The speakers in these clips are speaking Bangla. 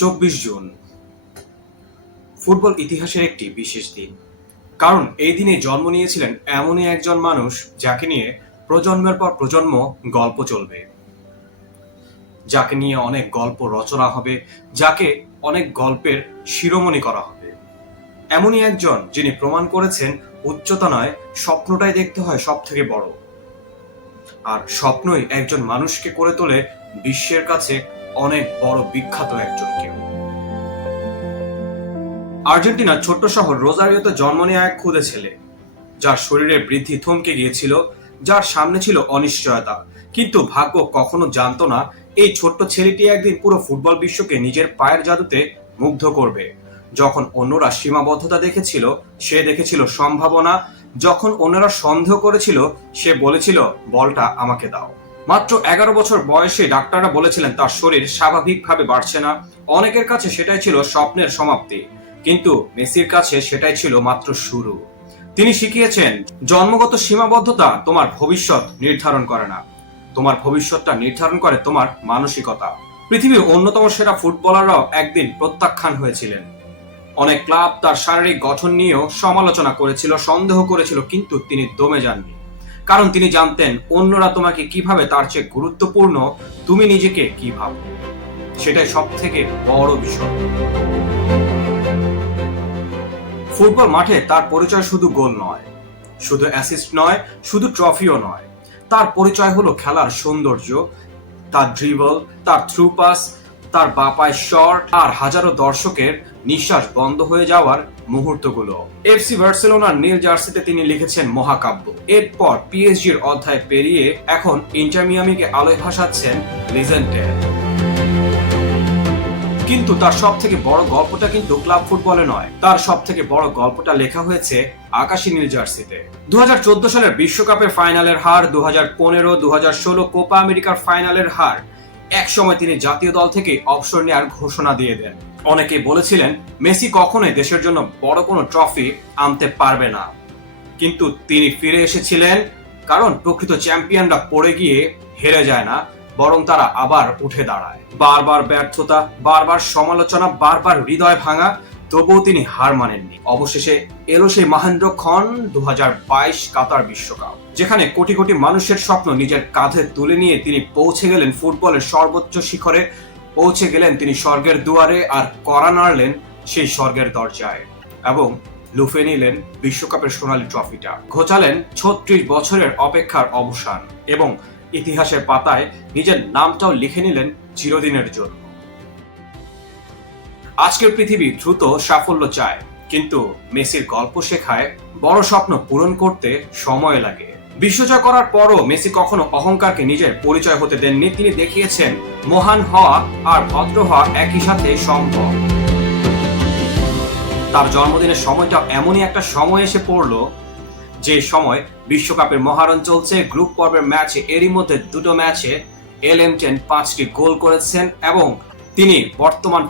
24 জুন ফুটবল ইতিহাসের একটি বিশেষ দিন। কারণ এই দিনে জন্ম নিয়েছিলেন এমনই একজন মানুষ যাকে নিয়ে প্রজন্মের পর প্রজন্ম গল্প চলবে, যাকে নিয়ে অনেক গল্প রচনা হবে, যাকে অনেক গল্পের শিরোমণি করা হবে। এমনই একজন যিনি প্রমাণ করেছেন উচ্চতা নয়, স্বপ্নটাই দেখতে হয় সব থেকে বড়, আর স্বপ্নই একজন মানুষকে করে তোলে বিশ্বের কাছে অনেক বড় বিখ্যাত একজনকে। আর্জেন্টিনার ছোট্ট শহর রোজারিওতে জন্ম নেওয়া এক ক্ষুদে ছেলে, যার শরীরে বৃদ্ধি থমকে গিয়েছিল, যার সামনে ছিল অনিশ্চয়তা। কিন্তু ভাগ্য কখনো জানতো না এই ছোট্ট ছেলেটি একদিন পুরো ফুটবল বিশ্বকে নিজের পায়ের জাদুতে মুগ্ধ করবে। যখন অন্যরা সীমাবদ্ধতা দেখেছিল, সে দেখেছিল সম্ভাবনা। যখন অন্যরা সন্দেহ করেছিল, সে বলেছিল, বলটা আমাকে দাও। মাত্র 11 বছর বয়সে ডাক্তাররা বলেছিলেন তার শরীর স্বাভাবিকভাবে বাড়ছে না। অনেকের কাছে সেটাই ছিল স্বপ্নের সমাপ্তি, কিন্তু মেসির কাছে সেটাই ছিল মাত্র শুরু। তিনি শিখিয়েছেন, জন্মগত সীমাবদ্ধতা তোমার ভবিষ্যৎ নির্ধারণ করে না, তোমার ভবিষ্যৎটা নির্ধারণ করে তোমার মানসিকতা। পৃথিবীর অন্যতম সেরা ফুটবলাররাও একদিন প্রত্যাখ্যান হয়েছিলেন। অনেক ক্লাব তার শারীরিক গঠন নিয়েও সমালোচনা করেছিল, সন্দেহ করেছিল, কিন্তু তিনি দমে যাননি। কারণ তিনি জানতেন অন্যরা তোমাকে কিভাবে তার চেয়ে গুরুত্বপূর্ণ তুমি নিজেকে কি ভাবো, সেটাই সব থেকে বড় বিষয়। ফুটবল মাঠে তার পরিচয় শুধু গোল নয়, শুধু অ্যাসিস্ট নয়, শুধু ট্রফিও নয়। তার পরিচয় হলো খেলার সৌন্দর্য, তার ড্রিবল, তার থ্রু পাস, তার বাপায় শট, আর হাজারো দর্শকের নিঃশ্বাস বন্ধ হয়ে যাওয়ার মুহূর্তগুলো। এফসি বার্সেলোনার নীল জার্সিতে তিনি লিখেছেন মহাকাব্য। এরপর পিএসজির অধ্যায় পেরিয়ে এখন ইন্টার মিয়ামিকে আলোয় ভাসাচ্ছেন লিজেন্ডে। কিন্তু তার সব থেকে বড় গল্পটা কিন্তু ক্লাব ফুটবলে নয়, তার সব থেকে বড় গল্পটা লেখা হয়েছে আকাশী নীল জার্সিতে। 2014 সালের বিশ্বকাপের ফাইনালের হার, 2015, 2016 কোপা আমেরিকার ফাইনালের হার। এক সময় তিনি জাতীয় দল থেকে অবসর নেওয়ার ঘোষণা দিয়ে দেন। অনেকেই বলেছিলেন মেসি কখনোই দেশের জন্য বড় কোনো ট্রফি আনতে পারবে না, কিন্তু তিনি ফিরে এসেছিলেন। কারণ প্রকৃত চ্যাম্পিয়নরা পড়ে গিয়ে হেরে যায় না, বরং তারা আবার উঠে দাঁড়ায়। বারবার ব্যর্থতা, বারবার সমালোচনা, বারবার হৃদয় ভাঙা, তবুও তিনি হার মানেননি। অবশেষে এলো সেই মহেন্দ্রক্ষণ, 2022 কাতার বিশ্বকাপ, যেখানে কোটি কোটি মানুষের স্বপ্ন নিজের কাঁধে তুলে নিয়ে তিনি পৌঁছে গেলেন ফুটবলের সর্বোচ্চ শিখরে, পৌঁছে গেলেন তিনি স্বর্গের দুয়ারে, আর কড়া নাড়লেন সেই স্বর্গের দরজায় এবং লুফে নিলেন বিশ্বকাপের সোনালী ট্রফিটা। ঘোচালেন 36 বছরের অপেক্ষার অবসান এবং ইতিহাসের পাতায় নিজের নামটাও লিখে নিলেন চিরদিনের জন্য। আজকের পৃথিবী দ্রুত সাফল্য চায়, কিন্তু মেসির গল্প শেখায় বড় স্বপ্ন পূরণ করতে সময় লাগে। বিশ্বজয় করার পরও মেসি কখনো অহংকারকে নিজের পরিচয় হতে দেননি। তিনি দেখিয়েছেন মহান হওয়া আর ভদ্র হওয়া একই সাথে সম্ভব। তার জন্মদিনের সময়টা এমনই একটা সময় এসে পড়লো, যে সময় বিশ্বকাপের মহারণ চলছে। গ্রুপ পর্বের ম্যাচে এরই মধ্যে 2টো ম্যাচে LM10 5টি গোল করেছেন এবং তিনি বর্তমান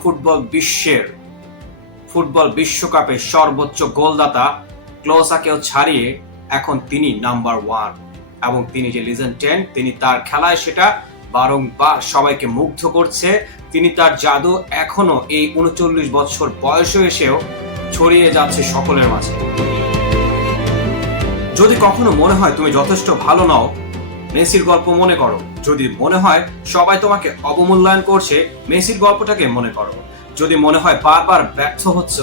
ফুটবল বিশ্বকাপের সর্বোচ্চ গোলদাতা ক্লোসাকেও ছাড়িয়ে এখন তিনি নাম্বার 1। এবং তিনি যে লিজেন্ড 10, তিনি তার খেলায় সেটা বারংবার সবাইকে মুগ্ধ করছে। তিনি তার জাদু এখনো এই 39 বছর বয়সে এসেও ছড়িয়ে যাচ্ছে সকলের মাঝে। যদি কখনো মনে হয় তুমি যথেষ্ট ভালো নও, মেসির গল্প মনে করো। যদি মনে হয় সবাই তোমাকে অবমূল্যায়ন করছে, মেসির গল্পটাকে মনে করো। যদি মনে হয় বারবার ব্যর্থ হচ্ছ,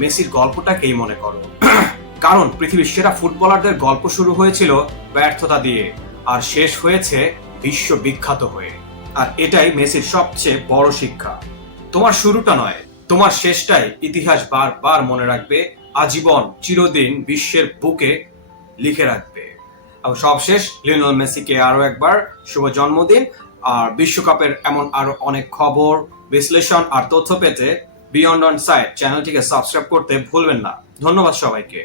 মেসির গল্পটাকেই মনে করো। কারণ পৃথিবীর সেরা ফুটবলারদের গল্প শুরু হয়েছিল ব্যর্থতা দিয়ে, আর শেষ হয়েছে বিশ্ববিখ্যাত হয়ে। আর এটাই মেসির সবচেয়ে বড় শিক্ষা। তোমার শুরুটা নয়, তোমার শেষটাই ইতিহাস বারবার মনে রাখবে, আজীবন চিরদিন বিশ্বের বুকে লিখে রাখবে। আর সবশেষ লিওনেল মেসিকে আরো একবার শুভ জন্মদিন। আর বিশ্বকাপের এমন আরো অনেক খবর, বিশ্লেষণ আর তথ্য পেতে বিয়ন্ড অন সাইড চ্যানেলটিকে সাবস্ক্রাইব করতে ভুলবেন না। ধন্যবাদ সবাইকে।